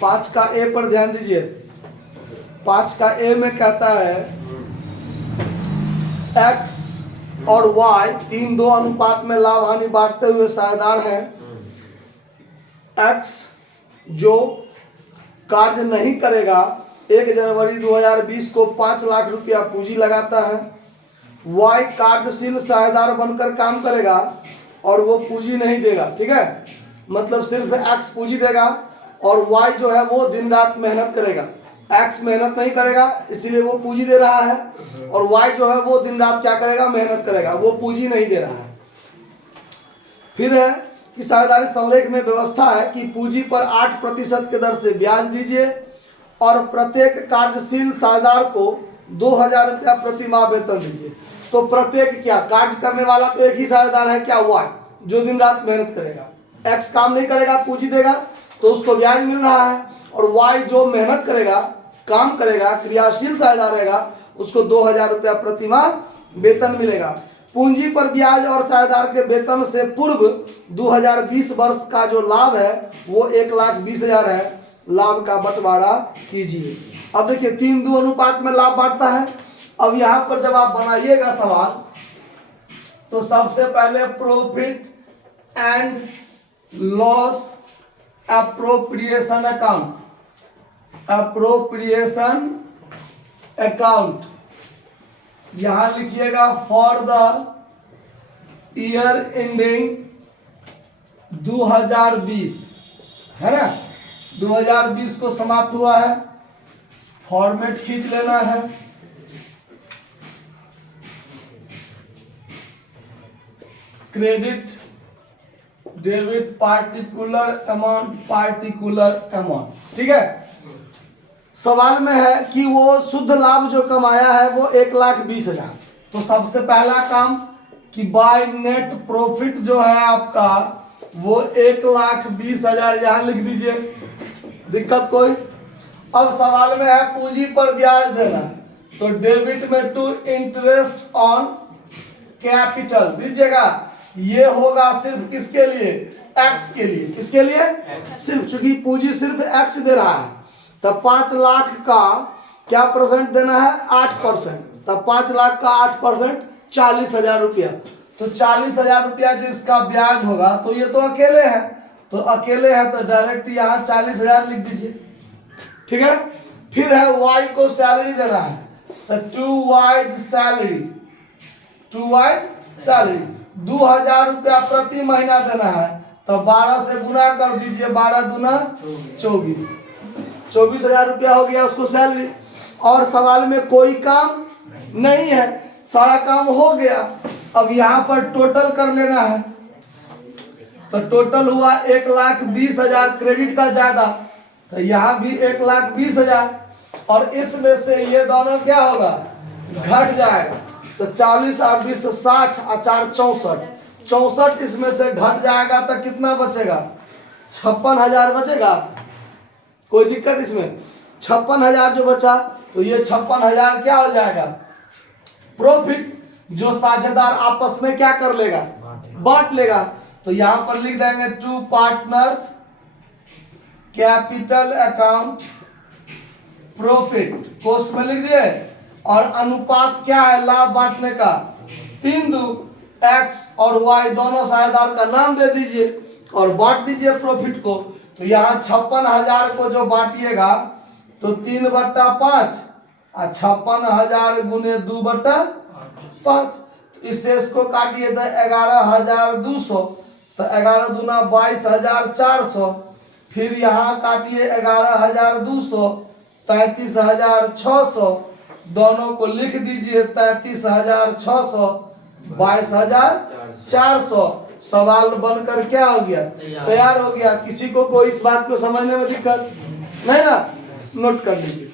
5 का ए पर ध्यान दीजिए। 5 का ए में कहता है एक्स और वाई तीन दो अनुपात में लाभ हानि बांटते हुए साझेदार हैं। एक्स जो कार्य नहीं करेगा 1 जनवरी 2020 को 5 लाख रुपया पूंजी लगाता है। वाई कार्यशील साझेदार बनकर काम करेगा और वो पूंजी नहीं देगा। ठीक है, मतलब सिर्फ एक्स पूंजी देगा और वाई जो है वो दिन रात मेहनत करेगा। एक्स मेहनत नहीं करेगा इसीलिए वो पूंजी दे रहा है, और वाई जो है वो दिन रात क्या करेगा, मेहनत करेगा, वो पूंजी नहीं दे रहा है। फिर है कि साझेदारी संलेख में व्यवस्था है कि पूंजी पर 8% के दर से ब्याज दीजिए और प्रत्येक कार्यशील साझेदार को 2000 रुपया प्रति माह वेतन दीजिए। तो प्रत्येक क्या कार्य करने वाला तो एक ही साझेदार है, क्या वाई, जो दिन रात मेहनत करेगा। एक्स काम नहीं करेगा, पूंजी देगा तो उसको ब्याज मिल रहा है, और वाई जो मेहनत करेगा, काम करेगा, क्रियाशील साझेदार रहेगा, उसको 2000 रुपया प्रति माह वेतन मिलेगा। पूंजी पर ब्याज और साझेदार के वेतन से पूर्व 2020 वर्ष का जो लाभ है वो 1,20,000 है। लाभ का बंटवारा कीजिए। अब देखिए 3:2 अनुपात में लाभ बांटता है। अब यहाँ पर जब आप बनाइएगा सवाल तो सबसे पहले profit and loss appropriation account, appropriation account यहां लिखिएगा फॉर द ईयर एंडिंग 2020, है ना। 2020 को समाप्त हुआ है, फॉर्मेट खींच लेना है। क्रेडिट डेबिट पार्टिकुलर अमाउंट, ठीक है। सवाल में है कि वो शुद्ध लाभ जो कमाया है वो 1,20,000। तो सबसे पहला काम कि बाय नेट प्रॉफिट जो है आपका वो 1,20,000 यहां लिख दीजिए, दिक्कत कोई। अब सवाल में है पूंजी पर ब्याज देना, तो डेबिट में टू इंटरेस्ट ऑन कैपिटल दीजिएगा। ये होगा सिर्फ किसके लिए, एक्स के लिए। किसके लिए, सिर्फ, चूंकि पूंजी सिर्फ एक्स दे रहा है, तब 5 लाख का क्या परसेंट देना है, 8%। तब 5 लाख का 8% 40,000 रुपया। तो 40,000 रुपया जो इसका ब्याज होगा, तो ये तो अकेले है, तो अकेले है तो डायरेक्ट यहाँ 40,000 लिख दीजिए, ठीक है। फिर है वाई को सैलरी देना है, तो 2 वाई सैलरी, 2000 रुपया प्रति महीना देना है, तो 12 से गुना कर दीजिए, 12 दूना 24, 24,000 रुपया हो गया उसको सैलरी। और सवाल में कोई काम नहीं है, सारा काम हो गया। अब यहाँ पर टोटल कर लेना है, तो टोटल हुआ 1,20,000 क्रेडिट का ज्यादा, तो यहाँ भी 1,20,000, और इसमें से ये दोनों क्या होगा, घट जाएगा। तो 40 और 20 60 और 4 64, 64 इसमें से घट जाएगा तो कितना बचेगा, 56,000 बचेगा। कोई दिक्कत इसमें, 56,000 जो बचा, तो ये 56,000 क्या हो जाएगा, प्रॉफिट, जो साझेदार आपस में क्या कर लेगा, बांट लेगा। तो यहां पर लिख देंगे two partners capital account profit, cost में लिख दिए। और अनुपात क्या है लाभ बांटने का, 3:2, एक्स और वाई दोनों साझेदार का नाम दे दीजिए और बांट दीजिए प्रॉफिट को। तो यहाँ 56,000 को जो बांटिएगा तो 3/5 और 56,000 गुने 2/5, तो इस शेष को काटिए तो 11,200, तो 11 दूना 22,400। फिर यहाँ काटिए 11,200, 33,600, दोनों को लिख दीजिए 33,600, 22,400। सवाल बनकर क्या हो गया, तैयार हो गया। किसी को कोई इस बात को समझने में दिक्कत नहीं ना, नोट कर लीजिए।